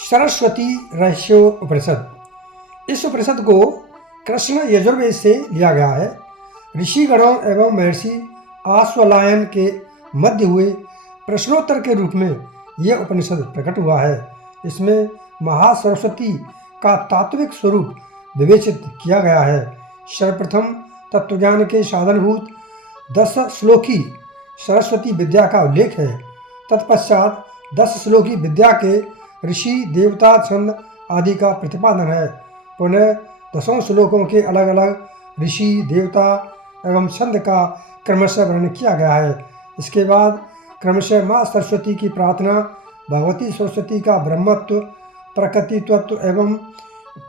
सरस्वती रहस्योपनिषद। इस उपनिषद को कृष्ण यजुर्वेद से लिया गया है। ऋषिगणों एवं महर्षि आश्वलायन के मध्य हुए प्रश्नोत्तर के रूप में यह उपनिषद प्रकट हुआ है। इसमें महासरस्वती का तात्विक स्वरूप विवेचित किया गया है। सर्वप्रथम तत्वज्ञान के साधनभूत 10 श्लोकी सरस्वती विद्या का उल्लेख है। तत्पश्चात 10 श्लोकी विद्या के ऋषि देवता छंद आदि का प्रतिपादन है। पुनः 10 श्लोकों के अलग अलग ऋषि देवता एवं छंद का क्रमशः वर्णन किया गया है। इसके बाद क्रमशः माँ सरस्वती की प्रार्थना, भगवती सरस्वती का ब्रह्मत्व, प्रकृति तत्व एवं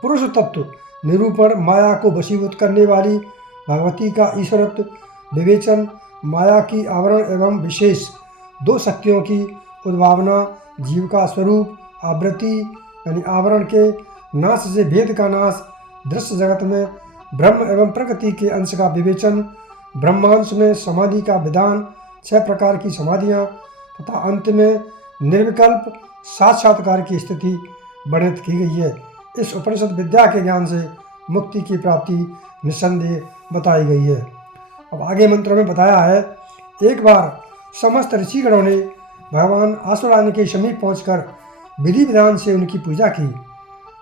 पुरुष तत्व निरूपण, माया को वशीभूत करने वाली भगवती का ईश्वरत्व विवेचन, माया की आवरण एवं विशेष 2 शक्तियों की उद्भावना, जीव का स्वरूप, आवृत्ति यानी आवरण के नाश से भेद का नाश, दृश्य जगत में ब्रह्म एवं प्रकृति के अंश का विवेचन, ब्रह्मांश में समाधि का विधान, 6 प्रकार की समाधियाँ तथा अंत में निर्विकल्प साक्षात्कार की स्थिति वर्णित की गई है। इस उपनिषद विद्या के ज्ञान से मुक्ति की प्राप्ति निस्संदेह बताई गई है। अब आगे मंत्रों में बताया है, एक बार समस्त ऋषिगणों ने भगवान आश्वलायन के समीप पहुंचकर विधि विधान से उनकी पूजा की।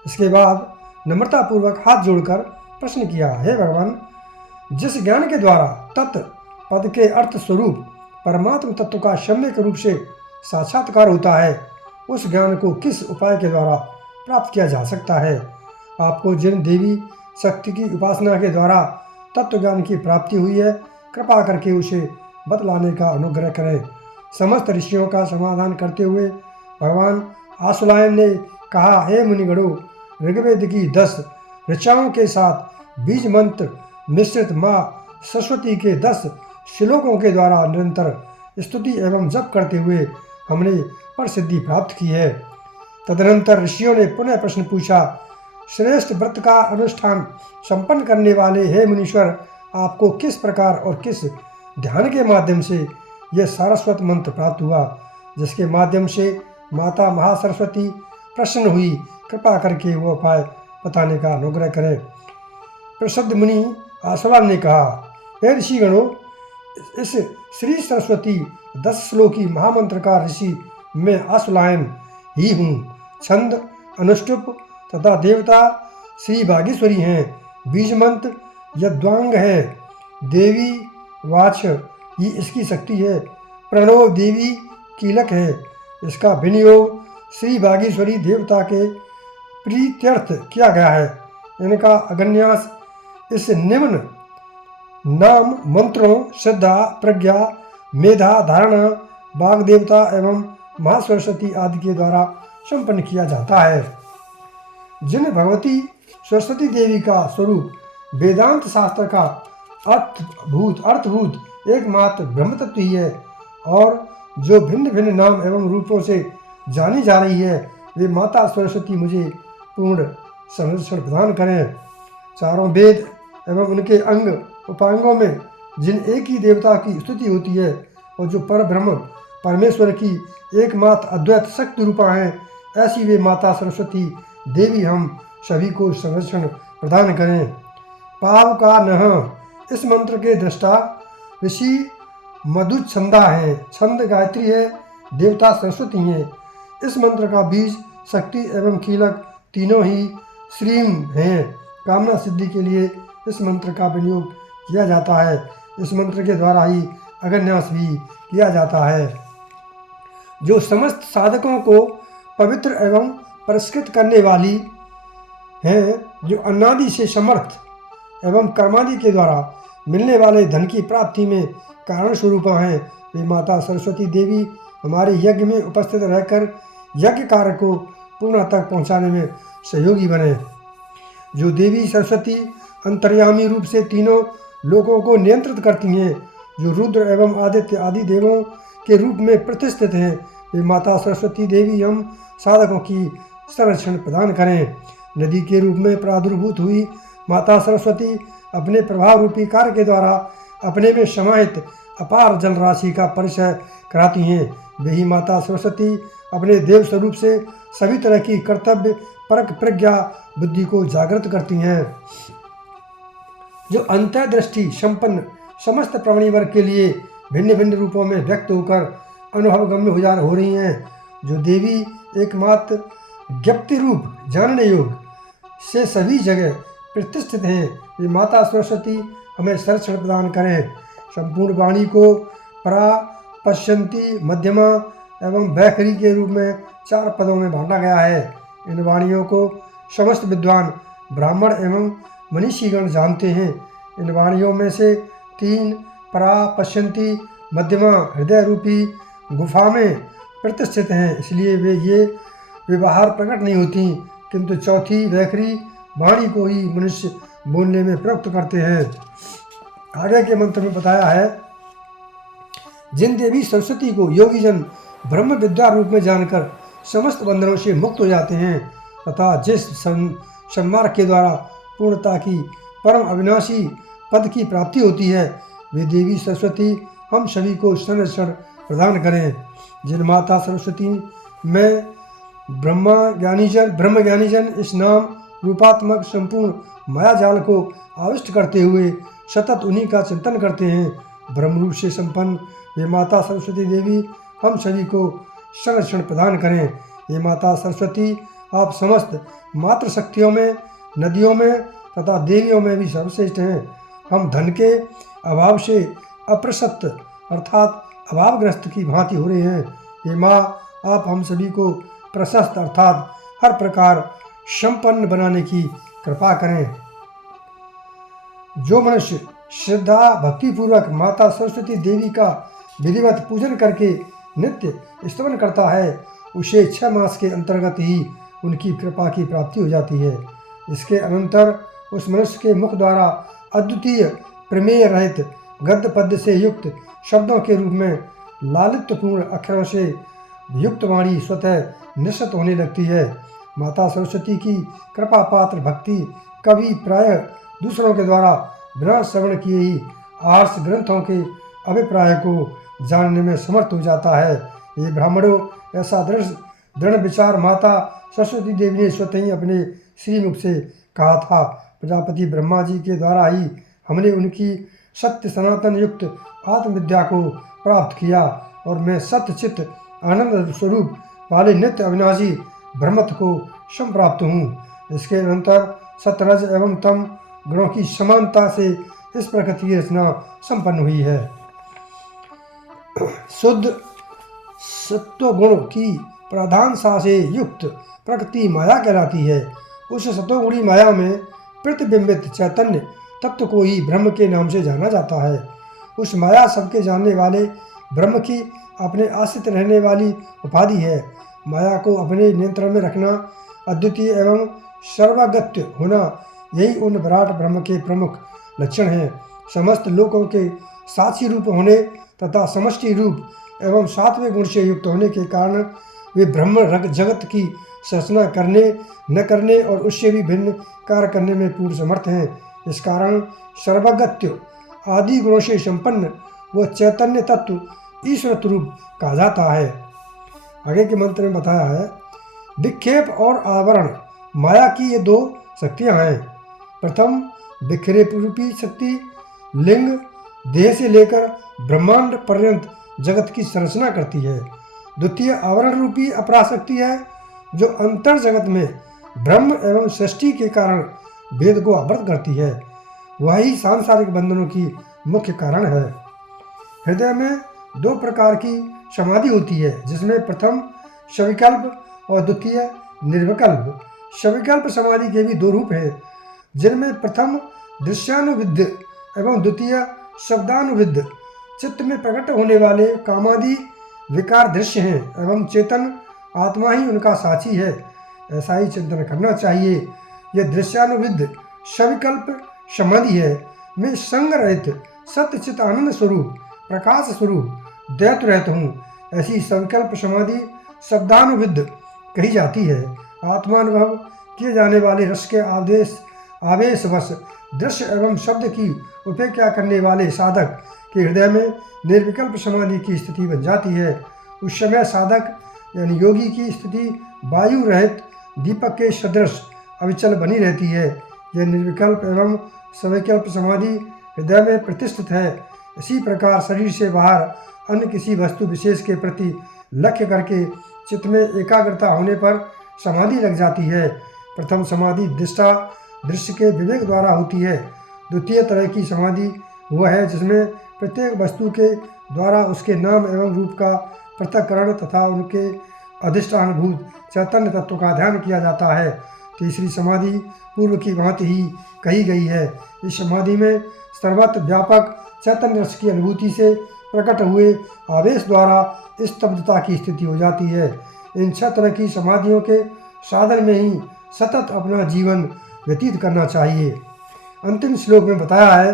इसके बाद नम्रतापूर्वक हाथ जोड़कर प्रश्न किया, हे भगवान, जिस ज्ञान के द्वारा तत् पद के अर्थ स्वरूप परमात्म तत्व का सम्यक रूप से साक्षात्कार होता है, उस ज्ञान को किस उपाय के द्वारा प्राप्त किया जा सकता है? आपको जिन देवी शक्ति की उपासना के द्वारा तत्व ज्ञान की प्राप्ति हुई है, कृपा करके उसे बतलाने का अनुग्रह करें। समस्त ऋषियों का समाधान करते हुए भगवान आश्वलायन ने कहा, हे मुनिगणों, ऋग्वेद की 10 ऋचाओं के साथ बीज मंत्र मिश्रित माँ सरस्वती के 10 श्लोकों के द्वारा निरंतर स्तुति एवं जप करते हुए हमने प्रसिद्धि प्राप्त की है। तदनंतर ऋषियों ने पुनः प्रश्न पूछा, श्रेष्ठ व्रत का अनुष्ठान संपन्न करने वाले हे मुनीश्वर, आपको किस प्रकार और किस ध्यान के माध्यम से यह सारस्वत मंत्र प्राप्त हुआ, जिसके माध्यम से माता महासरस्वती प्रसन्न हुई? कृपा करके वो उपाय बताने का अनुग्रह करें। प्रसिद्ध मुनि आश्वलायन ने कहा, हे ऋषिगणों, इस श्री सरस्वती 10 श्लोकी महामंत्र का ऋषि मैं आश्वलायन ही हूँ। छंद अनुष्टुप तथा देवता श्री बागेश्वरी हैं। बीज मंत्र यद्वांग है। देवी वाच ही इसकी शक्ति है। प्रणव देवी कीलक है। इसका विनियोग श्री बागेश्वरी देवता के प्रीत्यर्थ किया गया है। इनका अगन्यास इस निम्न नाम मंत्रों श्रद्धा, प्रज्ञा, मेधा, धारणा, बाग देवता एवं महासरस्वती आदि के द्वारा संपन्न किया जाता है। जिन भगवती सरस्वती देवी का स्वरूप वेदांत शास्त्र का अर्थभूत एकमात्र ब्रह्म तत्व ही है और जो भिन्न भिन्न नाम एवं रूपों से जानी जा रही है, वे माता सरस्वती मुझे पूर्ण संरक्षण प्रदान करें। चारों वेद एवं उनके अंग उपांगों में जिन एक ही देवता की स्तुति होती है और जो पर ब्रह्म परमेश्वर की एकमात्र अद्वैत शक्ति रूपा हैं, ऐसी वे माता सरस्वती देवी हम सभी को संरक्षण प्रदान करें। पाव का नह इस मंत्र के दृष्टा ऋषि मधुच्छंदा हैं। छंद गायत्री है, देवता सरस्वती हैं। इस मंत्र का बीज शक्ति एवं कीलक तीनों ही श्रीम हैं। कामना सिद्धि के लिए इस मंत्र का विनियोग किया जाता है। इस मंत्र के द्वारा ही अगन्यास भी किया जाता है, जो समस्त साधकों को पवित्र एवं पुरस्कृत करने वाली हैं, जो अन्नादि से समर्थ एवं कर्मादि के द्वारा मिलने वाले धन की प्राप्ति में कारण स्वरूपा हैं। वे माता सरस्वती देवी हमारे यज्ञ में उपस्थित रहकर यज्ञ कार्य को पूर्ण तक पहुंचाने में सहयोगी बने। जो देवी सरस्वती अंतर्यामी रूप से तीनों लोकों को नियंत्रित करती हैं, जो रुद्र एवं आदित्य आदि देवों के रूप में प्रतिष्ठित हैं, वे माता सरस्वती देवी हम साधकों की संरक्षण प्रदान करें। नदी के रूप में प्रादुर्भूत हुई माता सरस्वती अपने प्रभाव रूपी कार्य के द्वारा अपने में समाहित अपार जल राशि का परिचय कराती हैं। वे ही माता सरस्वती अपने देव स्वरूप से सभी तरह की कर्तव्य परक प्रज्ञा बुद्धि को जागृत करती हैं, जो अंतर्दृष्टि संपन्न समस्त प्राणी वर्ग के लिए भिन्न भिन्न रूपों में व्यक्त होकर अनुभवगम्य हो रही हैं। जो देवी एकमात्र ज्ञप्ति रूप जानने योग से सभी जगह प्रतिष्ठित हैं, वे माता सरस्वती हमें संरक्षण प्रदान करें। संपूर्ण वाणी को परा, पश्यंती, मध्यमा एवं वैखरी के रूप में 4 पदों में बांटा गया है। इन वाणियों को समस्त विद्वान ब्राह्मण एवं मनीषीगण जानते हैं। इन वाणियों में से 3 परा, पश्यंती, मध्यमा हृदय रूपी गुफा में प्रतिष्ठित हैं, इसलिए वे बाहर प्रकट नहीं होती, किंतु चौथी वैखरी वाणी को ही मनुष्य बोलने में प्रयुक्त करते हैं। आगे के मंत्र में बताया है, जिन देवी सरस्वती को योगीजन ब्रह्म विद्या रूप में जानकर समस्त बंधनों से मुक्त हो जाते हैं तथा जिस सन्मार्ग के द्वारा पूर्णता की परम अविनाशी पद की प्राप्ति होती है, वे देवी सरस्वती हम सभी को संरक्षण प्रदान करें। जिन माता सरस्वती में ब्रह्म ज्ञानीजन इस नाम रूपात्मक संपूर्ण माया जाल को आविष्ट करते हुए सतत उन्हीं का चिंतन करते हैं, ब्रह्म रूप से संपन्न वे माता सरस्वती देवी हम सभी को संरक्षण प्रदान करें। ये माता सरस्वती आप समस्त मातृ शक्तियों में, नदियों में तथा देवियों में भी सर्वश्रेष्ठ हैं। हम धन के अभाव से अप्रसक्त अर्थात अभावग्रस्त की भांति हो रहे हैं। ये माँ आप हम सभी को प्रशस्त अर्थात हर प्रकार संपन्न बनाने की कृपा करें। जो मनुष्य श्रद्धा भक्तिपूर्वक माता सरस्वती देवी का विधिवत पूजन करके नित्य स्तवन करता है, उसे 6 मास के अंतर्गत ही उनकी कृपा की प्राप्ति हो जाती है। इसके अनंतर उस मनुष्य के मुख द्वारा अद्वितीय प्रमेय रहित गद्य पद्य से युक्त शब्दों के रूप में लालित्यपूर्ण अक्षरों से युक्त वाणी स्वतः निश्चित होने लगती है। माता सरस्वती की कृपा पात्र भक्ति कवि प्रायः दूसरों के द्वारा बिना श्रवण किए ही आर्ष ग्रंथों के अभिप्राय को जानने में समर्थ हो जाता है। ये ब्राह्मणों, ऐसा दृढ़ विचार माता सरस्वती देवी ने स्वतः ही अपने श्रीमुख से कहा था। प्रजापति ब्रह्मा जी के द्वारा ही हमने उनकी सत्य सनातन युक्त आत्मविद्या को प्राप्त किया और मैं सत्य चित्त आनंद स्वरूप वाले नित्य अविनाशी ब्रह्मत्व को संप्राप्त हूँ। इसके अनंतर सतरज एवं तम गुणों की समानता से इस प्रकृति की रचना संपन्न हुई है। शुद्ध सत्व गुण की प्रधानता से युक्त प्रकृति माया कहलाती है। उस सत्वगुणी माया में प्रतिबिंबित चैतन्य तत्व को ही ब्रह्म के नाम से जाना जाता है। उस माया सबके जानने वाले ब्रह्म की अपने आश्रित रहने वाली उपाधि है। माया को अपने नियंत्रण में रखना, अद्वितीय एवं सर्वगत्य होना, यही उन विराट ब्रह्म के प्रमुख लक्षण हैं। समस्त लोकों के साक्षी रूप होने तथा समष्टि रूप एवं 7वें गुण से युक्त होने के कारण वे ब्रह्म जगत की संरचना करने, न करने और उससे भी भिन्न कार्य करने में पूर्ण समर्थ हैं। इस कारण सर्वगत्य आदि गुणों से संपन्न वह चैतन्य तत्व ईश्वर रूप कहा जाता है। आगे के मंत्र में बताया है, विक्षेप और आवरण माया की ये 2 शक्तियां हैं। प्रथम विक्षेप रूपी शक्ति लिंग देह से लेकर ब्रह्मांड पर्यंत जगत की संरचना करती है। द्वितीय आवरण रूपी अपराशक्ति है, जो अंतर जगत में ब्रह्म एवं सृष्टि के कारण वेद को आवृत करती है। वही सांसारिक बंधनों की मुख्य कारण है। हृदय में 2 प्रकार की समाधि होती है, जिसमें प्रथम सविकल्प और द्वितीय निर्विकल्प। सविकल्प समाधि के भी 2 रूप हैं, जिनमें प्रथम दृश्यानुविद्ध एवं द्वितीय शब्दानुविद्ध। चित्त में प्रकट होने वाले कामादि विकार दृश्य हैं एवं चेतन आत्मा ही उनका साक्षी है। ऐसा ही चिंतन करना चाहिए। यह दृश्यानुविद्ध सविकल्प समाधि है, मैं संग रहित सत्य चित आनंद स्वरूप प्रकाश स्वरूप दैत रहता हूँ। ऐसी संकल्प समाधि शब्दानुविद्ध कही जाती है। आत्मानुभव किए जाने वाले रस के आवेशवश दृश्य एवं शब्द की उपेक्षा करने वाले साधक के हृदय में निर्विकल्प समाधि की स्थिति बन जाती है। उस समय साधक यानी योगी की स्थिति वायु रहित दीपक के सदृश अविचल बनी रहती है। यह निर्विकल्प एवं सविकल्प समाधि हृदय में प्रतिष्ठित है। इसी प्रकार शरीर से बाहर अन्य किसी वस्तु विशेष के प्रति लक्ष्य करके चित्त में एकाग्रता होने पर समाधि लग जाती है। प्रथम समाधि दृष्टा दृश्य के विवेक द्वारा होती है। द्वितीय तरह की समाधि वह है जिसमें प्रत्येक वस्तु के द्वारा उसके नाम एवं रूप का पृथक्करण तथा उनके अधिष्ठानभूत चैतन्य तत्व का ध्यान किया जाता है। तीसरी समाधि पूर्व की भांति ही कही गई है। इस समाधि में सर्वत्र व्यापक चैतन्य रस की अनुभूति से प्रकट हुए आवेश द्वारा स्तब्धता की स्थिति हो जाती है। इन 6 तरह की समाधियों के साधन में ही सतत अपना जीवन व्यतीत करना चाहिए। अंतिम श्लोक में बताया है,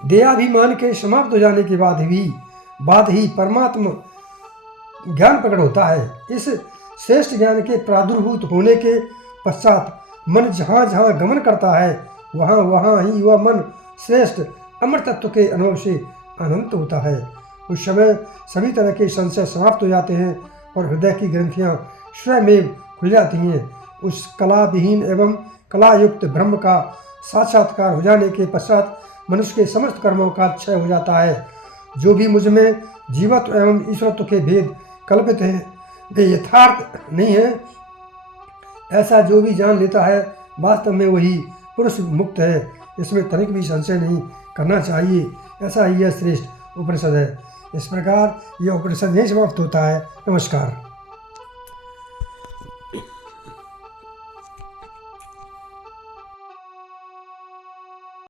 देहाभिमान के समाप्त हो जाने के बाद ही परमात्मा ज्ञान प्रकट होता है। इस श्रेष्ठ ज्ञान के प्रादुर्भूत होने के पश्चात मन जहाँ जहाँ गमन करता है वहाँ वहाँ ही वह मन श्रेष्ठ अमर तत्व के अनुभव से अनंत होता है। उस समय सभी तरह के संशय समाप्त हो जाते हैं और हृदय की ग्रंथियाँ स्वयं खुल जाती हैं। उस कला विहीन एवं कला युक्त ब्रह्म का साक्षात्कार हो जाने के पश्चात मनुष्य के समस्त कर्मों का क्षय हो जाता है। जो भी मुझ में जीवत्व एवं ईश्वरत्व के भेद कल्पित हैं वे यथार्थ नहीं है, ऐसा जो भी जान लेता है वास्तव में वही पुरुष मुक्त है। इसमें तनिक भी संशय नहीं करना चाहिए। ऐसा ही यह श्रेष्ठ उपनिषद है। इस प्रकार यह उपनिषद यहीं समाप्त होता है। नमस्कार।